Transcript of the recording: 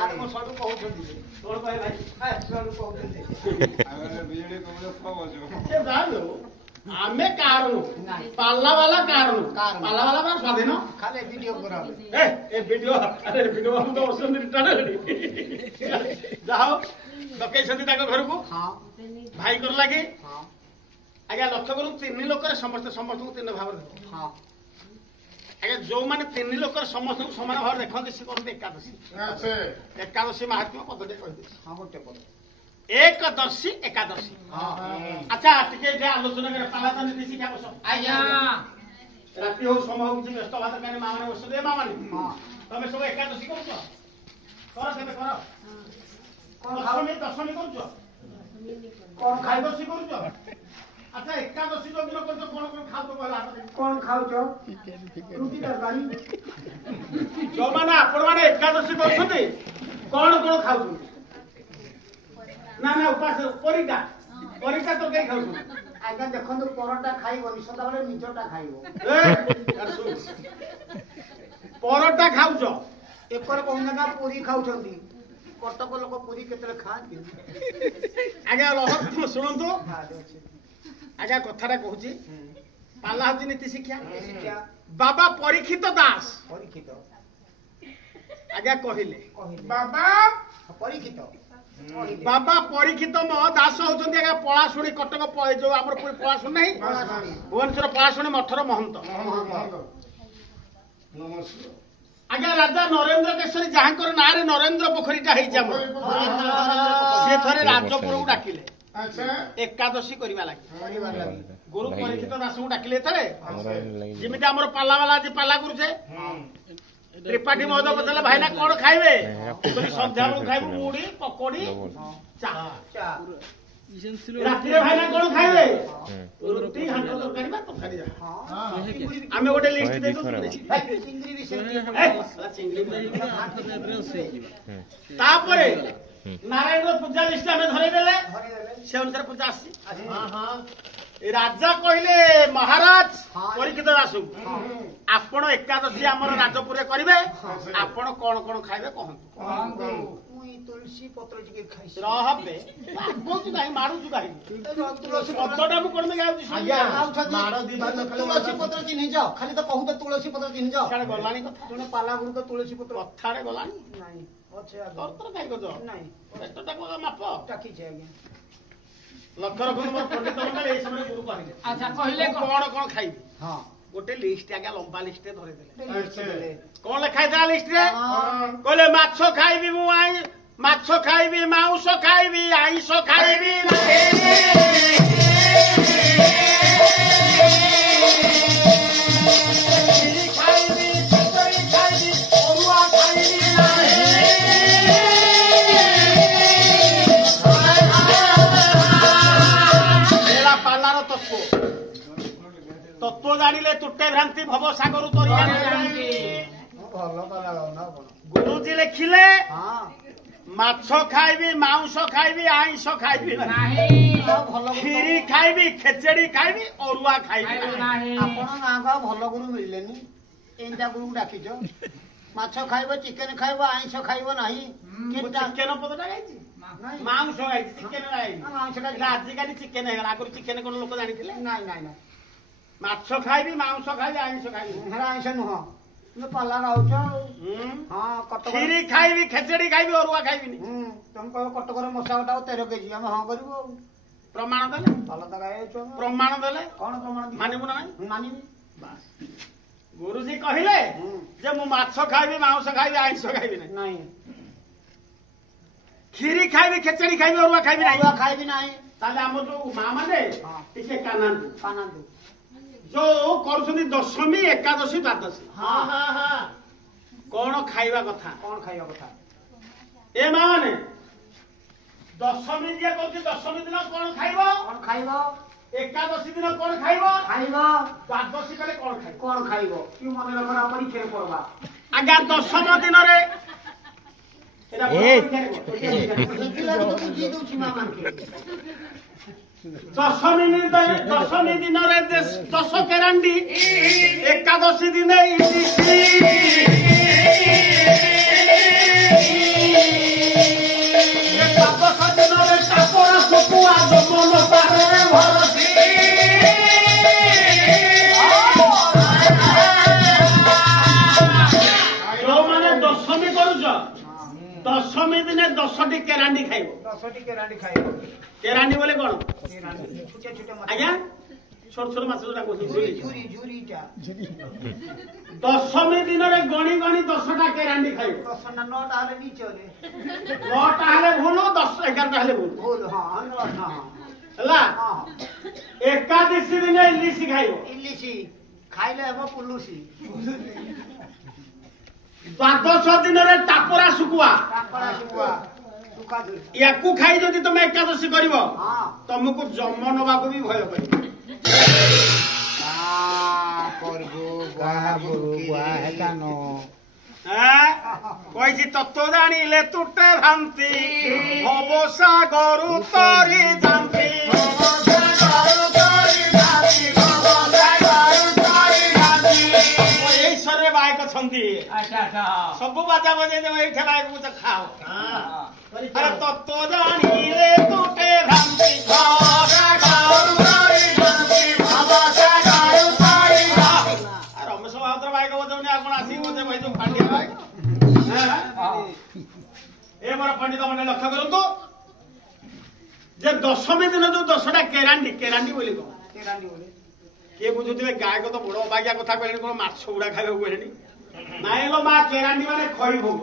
Are को सडु कहउछन्ती तोर भाई भाई हाय सडु कहउछन्ती आगे बिजली कबले सब बजो से जानो आमे कारण पाल्ला वाला कारण पाल्ला वाला बा स्वाधीन खाली वीडियो करा ए वीडियो अरे वीडियो हम तो ओसन रिटर्न जाओ दकै छथि ताको घर को हां भाई कर लागे हां आगे लक्ष्य करू तीन लोक समस्त समस्त को तीन भाव हां आगे जो माने तीन लोक समस्त को समान भाव देखते से करते एकादशी एकादशी महात्मा पदटे कहि दे हां गोटे पद एकदशी एकादशी अच्छा टिके जे आलोचना करे पाला तो नीति शिक्षा बस आया राति हो समय हो कि व्यस्त बात काने मां माने बस दे मां माने हां तमे सब एकादशी करू कर सेबे कर कोन दशमी दशमी करू कोन खाइदशी करू अच्छा एकादशी जो दिन कर कोन कोन खाउ तो कहला कोन खाउछो रुटी तरकारी जो माने आपण माने एकादशी करछथि कोन कोन खाउ ना ना उपास परिका परिका तो कई खाउ आगे देखंतु परोटा खाइबो सदा बेले निजटा खाइबो परोटा खाउछ एकर कहना का पूरी खाउछंती कटक लोक पूरी केतले खाନ୍ତି आगे लहर सुनंतु आगे कथाटा कहूची पाला होची नीति शिक्षा शिक्षा बाबा परीक्षित दास परीक्षित आगे कहिले बाबा परीक्षित बाबा परीक्षित म दास होचंती आगे पळाशुणी कटक जो हमर पूरी पळाशुणी नहीं भुवनेश्वर पळाशुणी मठर महंत आगे राजा नरेंद्र केशरी जहाँकर नारे नरेंद्र पोखरीटा है से थरे राजपुर को डाकिले एकादशी करवा लगे गुरु परीक्षित दास को डाकिले थरे जिमिति हमर पाला वाला जे पाला गुरुछे त्रिपाठी महोदय पचले भाईना कोन खाइबे कहली संध्या बेलू खाइबू मुड़ी पकोड़ी चा रात्रि भाईना कोन खाइबे रोटी घांट तरकारी बा तरकारी जा आमे गोटे लिस्ट दे दो चिंगरी भी तापरे नारायण पूजा लिस्ट आमे धरे देले से अनुसार पूजा आसी राजा कहले महाराज परीक्षित दास आपण एकादशी आमर राजपुर करिवे आपण कोन कोन खाइबे कहंतु मुई तुलसी पत्र टिके खाइ रहबे कोन नाही मारू जुगाई तुलसी पत्रटा मु कोन में गाउची मारो दी तुलसी पत्र चिन्हि जाओ खाली तो कहू तो तुलसी पत्र चिन्हि जाओ साडे गलानी कथा तुने पाला गुरु तो तुलसी पत्र कथारे गलानी नाही अच्छे तोर काई गजो नाही पेटटा को माप टाकी छे आज्ञा लक्ष रखु मोर पंडित मंडल ए समय गुरु कहले अच्छा कहले कोन कोन खाइबे हां गोटे लिस्ट आगे लंबा लिस्ट धरे देले अच्छा कोन लिखाइ दा लिस्ट रे कहले माछो खाइबी मु आई माछो खाइबी मांस खाइबी आइस खाइबी तत्व जानिले तुटे भ्रांति भव सागर तरिया भलो पाला ना गुरुजी लिखिले हां माछ खाइबी मांस खाइबी आइस खाइबी नाही भलो खीरी खाइबी खेचड़ी खाइबी अरुआ खाइबी आपण ना का भलो गुरु मिललेनी एंदा गुरु डाकिजो माछ खाइबो चिकन खाइबो आइस खाइबो नाही केटा चिकेन पदटा गाइछि नाही मांस गाइछि चिकेन गाइछि मांस का आज काली चिकेन हेला आगु चिकेन कोन लोक जानिथिले नाही नाही नाही माछ खाइबी मांस खाइबी आइस खाइबी हेरा आइस नुह तुम पाला राउछ हां कटक खीरी खाइबी खेचड़ी खाइबी अरुआ खाइबी तुम कहो कटकर मसा गोटा 13 केजी हम हां करबो प्रमाण देले पाला त गाय छ प्रमाण देले कोन प्रमाण मानिबु ना मानिबी बस गुरुजी कहिले जे मु माछ खाइबी मांस खाइबी आइस खाइबी नाही खीरी खाइबी खेचड़ी खाइबी अरुआ खाइबी नाही अरुआ खाइबी नाही ताले हम जो मां माने टिके कानांदु कानांदु जो करूछनी दशमी एकादशी द्वादशी हां हां हां कोन खाइबा कथा कोन खाइबा कथा ए मां माने दशमी जे कहती दशमी दिन कोन खाइबो कोन खाइबो एकादशी दिन कोन खाइबो खाइबो द्वादशी कले कोन खाइबो कोन खाइबो कि मन रखरा परीक्षा करबा आज्ञा दशम दिन रे एरा जी दूची मां मान के दशमी दिन रे दश केरांडी एकादशी दिन ଦଶମୀ ଦିନେ 10ଟି କେରାଣ୍ଡି ଖାଇବ। 10ଟି କେରାଣ୍ଡି ଖାଇବ। କେରାଣ୍ଡି ବୋଲେ କଣ? ଛୋଟ ଛୋଟ ମାଛ। ଆଜ୍ଞା ଛୋଟ ଛୋଟ ମାଛ ଯୋଉଟା କହୁଛନ୍ତି ଝୁରିଟା। ଦଶମୀ ଦିନରେ ଗଣି ଗଣି 10ଟା କେରାଣ୍ଡି ଖାଇବ। 10ଟା 9ଟା ହେଲେ ନିଚରେ। 9ଟା ହେଲେ ଭୁଲ 11ଟା ହେଲେ ଭୁଲ ଭୁଲ ହଁ 9ଟା ହେଲା। ହଁ। ଏକାଦଶୀ ଦିନେ ଇଲିଶି ଖାଇବ। ଇଲିଶି ଖାଇଲେ ହେବ ପୁଲୁସି। ଦ୍ୱାଦଶ ଦିନରେ ଟାପରା ଶୁଖୁଆ। କାକଡା ଶୁଖୁଆ ଶୁଖା ଧୁରି। ୟାକୁ ଖାଇ ଯଦି ତମେ ଏକାଦଶୀ କରିବ ହଁ। ତମକୁ ଜନ୍ମ ନେବାକୁ ବି ଭୟ କରିବ। କହିଛି ତତ୍ଵ ଜାଣିଲେ ତୁଟେ ଭାନ୍ତି ଭବ ସାଗରୁ ତରି ଯାନ୍ତି। ଏଇ ସ୍ୱରରେ ବାୟକ ଅଛନ୍ତି ସବୁ ବାଜା ବଜେଇ ଦେବ ଏଇଠି ବାୟକକୁ ତ ଖାଅ। ଆରେ ତତ୍ଵ ଜାଣିଲେ ତୁଟେ ଭାନ୍ତି ରମେଶ ବାହାଦୁର ବାୟକ ବଜାଉନି ଆପଣ ଆସିକି ବଜେଇବ ଏଇ ଯୋଉ ପାଣ୍ଡିଆ ବାୟକ। ଏ ମୋର ପଣ୍ଡିତ ମାନେ ଲକ୍ଷ୍ୟ କରନ୍ତୁ ଯେ ଦଶମୀ ଦିନ ଯୋଉ 10ଟା କେରାଣ୍ଡି ବୋଲି କଣ? କିଏ ବୁଝୁଥିବେ ଗାୟକ ତ ବଡ ଅବାଗିଆ କଥା କହିଲେଣି କଣ ମାଛ ଗୁଡା ଖାଇବାକୁ କହିଲେଣି। ନାଇଁ ଲୋ ମା କେରାଣ୍ଡି ମାନେ ଖଇ ଭୋଗ।